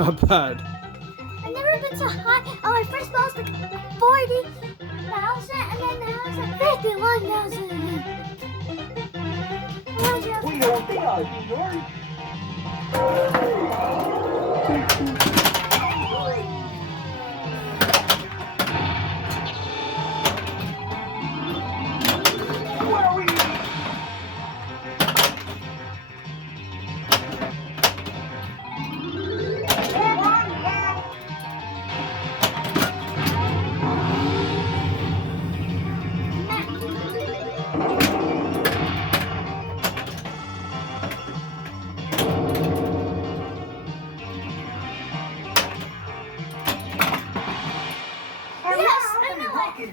Not bad. I've never been so high. Oh, my first ball was like 40,000, and then now it's like 51,000. We don't think I'll be yours. Where are we?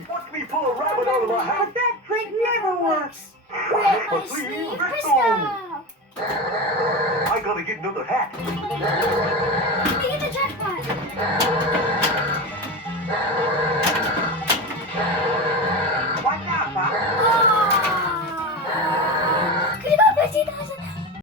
Watch me pull a rabbit out of my hat. That trick never works. Great, my But please, sleeve let's crystal. I gotta get another hat. Let me get the jackpot.